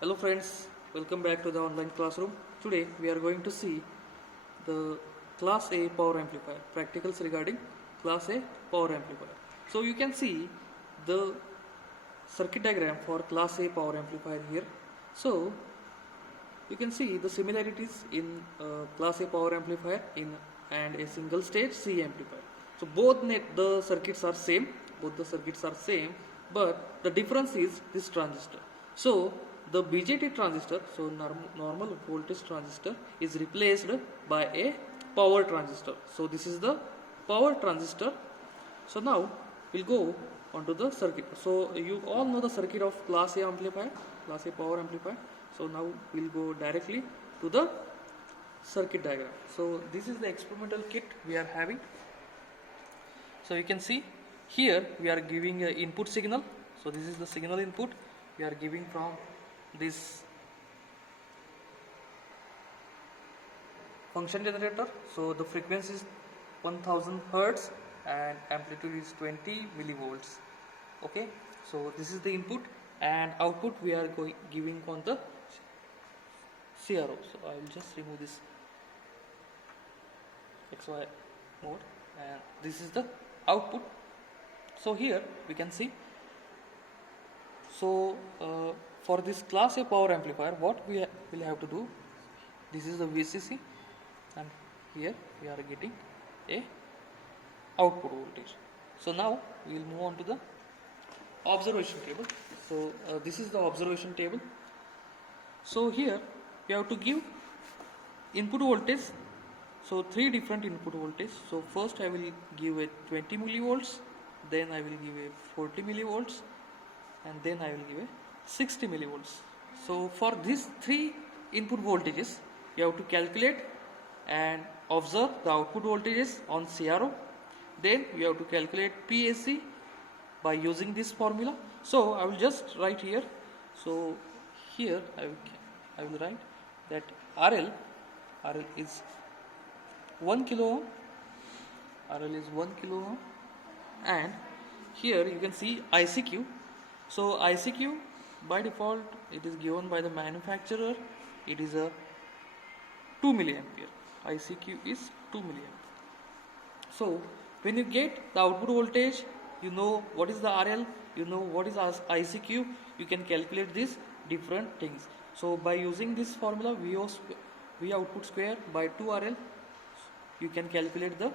Hello friends, welcome back to the online classroom. Today we are going to see the Class A power amplifier, practicals regarding Class A power amplifier. So you can see the circuit diagram for Class A power amplifier here. So you can see the similarities in Class A power amplifier and a single stage C amplifier. So the circuits are same, but the difference is this transistor. So the BJT transistor, so normal voltage transistor, is replaced by a power transistor. So this is the power transistor. So now we'll go onto the circuit. So you all know the circuit of Class A amplifier, Class A power amplifier. So now we'll go directly to the circuit diagram. So this is the experimental kit we are having. So you can see here we are giving an input signal. So this is the signal input we are giving from this function generator. So the frequency is 1000 hertz and amplitude is 20 millivolts. Okay, so this is the input and output we are giving on the CRO. So I will just remove this XY mode and this is the output. So here we can see, so for this Class A power amplifier, what we will have to do, this is the VCC and here we are getting a output voltage. So now we will move on to the observation table. So this is the observation table. So here we have to give input voltage. So three different input voltage. So first I will give a 20 millivolts, then I will give a 40 millivolts, and then I will give a 60 millivolts. So for these three input voltages, you have to calculate and observe the output voltages on CRO. Then you have to calculate PAC by using this formula. So I will just write here. So here I will write that RL is 1 kilo ohm. RL is 1 kilo ohm, and here you can see ICQ. So ICQ by default it is given by the manufacturer. It is a 2 milliampere. ICQ is 2 milliampere. So when you get the output voltage, you know what is the RL, you know what is ICQ, you can calculate these different things. So by using this formula V output square by 2RL, you can calculate the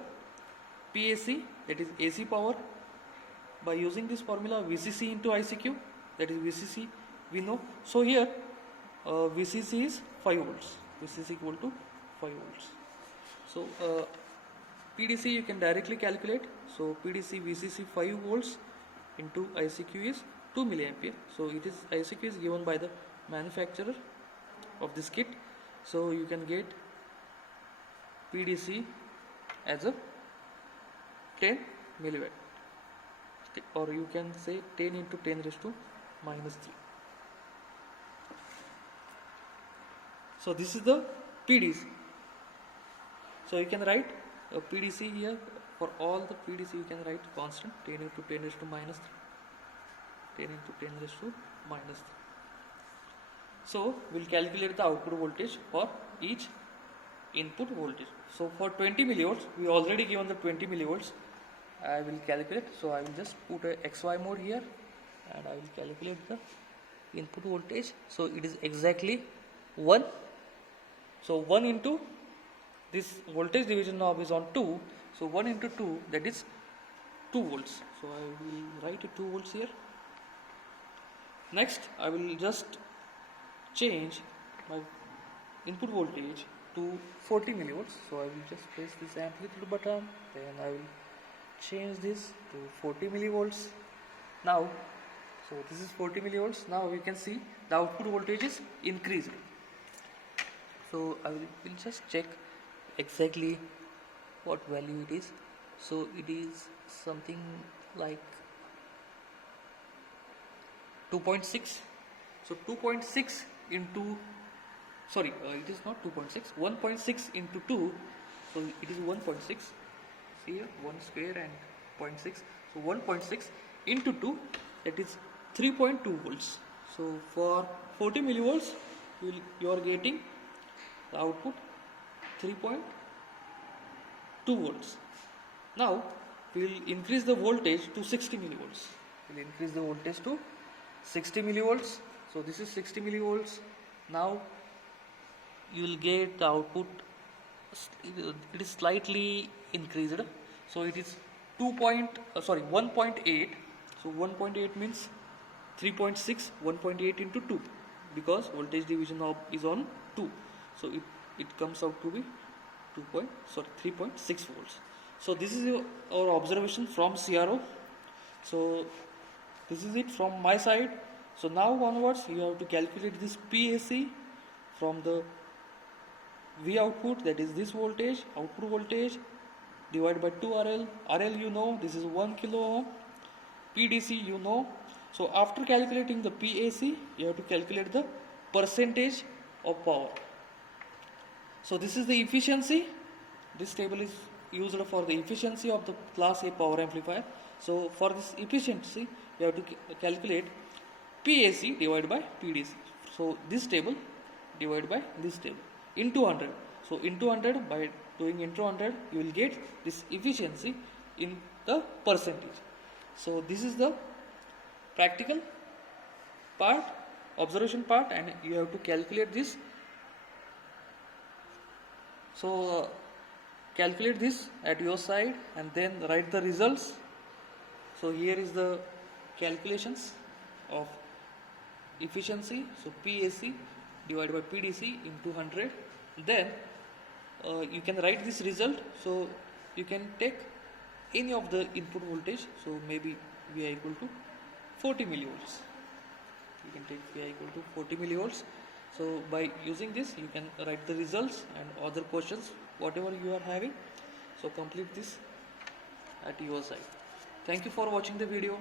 PAC, that is AC power. By using this formula VCC into ICQ, that is VCC we know. So here VCC is 5 volts, VCC equal to 5 volts. So PDC you can directly calculate. So PDC VCC 5 volts into ICQ is 2 milliampere. So it is ICQ is given by the manufacturer of this kit. So you can get PDC as a 10 milliwatt, or you can say 10 into 10 raised to minus 3. So this is the PDC. So you can write a PDC here. For all the PDC you can write constant 10 into 10 raised to minus 3. 10 into 10 raised to minus 3. So we'll calculate the output voltage for each input voltage. So for 20 millivolts, we already given the 20 millivolts. I will calculate. So I will just put a XY mode here and I will calculate the input voltage. So it is exactly 1. So 1 into this voltage division knob is on 2. So 1 into 2, that is 2 volts. So I will write 2 volts here. Next I will just change my input voltage to 40 millivolts. So I will just press this amplitude button, then I will change this to 40 millivolts. Now, so this is 40 millivolts. Now you can see the output voltage is increased. So I will just check exactly what value it is. So it is something like 2.6. So 2.6 into, sorry, it is not 2.6, 1.6 into 2. So it is 1.6. See here, 1 square and 0.6. So 1.6 into 2, that is 3.2 volts. So for 40 millivolts you are getting the output 3.2 volts. Now we will increase the voltage to 60 millivolts. We will increase the voltage to 60 millivolts. So this is 60 millivolts. Now you will get the output, it is slightly increased. So it is 1.8. So 1.8 means 3.6, 1.8 into 2, because voltage division is on 2. So it comes out to be 3.6 volts. So this is our observation from CRO. So this is it from my side. So now onwards you have to calculate this PAC from the V output, that is this voltage, output voltage, divided by 2 RL. RL you know, this is 1 kilo ohm. PDC you know. So after calculating the PAC, you have to calculate the percentage of power. So this is the efficiency. This table is used for the efficiency of the class A power amplifier. So for this efficiency, you have to calculate PAC divided by PDC. So this table divided by this table into 100. So into 100, by doing into 100, you will get this efficiency in the percentage. So this is the practical part, observation part, and you have to calculate this. So calculate this at your side and then write the results. So here is the calculations of efficiency. So PAC divided by PDC into 100. Then you can write this result. So you can take any of the input voltage. So maybe Vi equal to 40 millivolts. You can take Vi equal to 40 millivolts. So by using this, you can write the results and other questions, whatever you are having. So complete this at your side. Thank you for watching the video.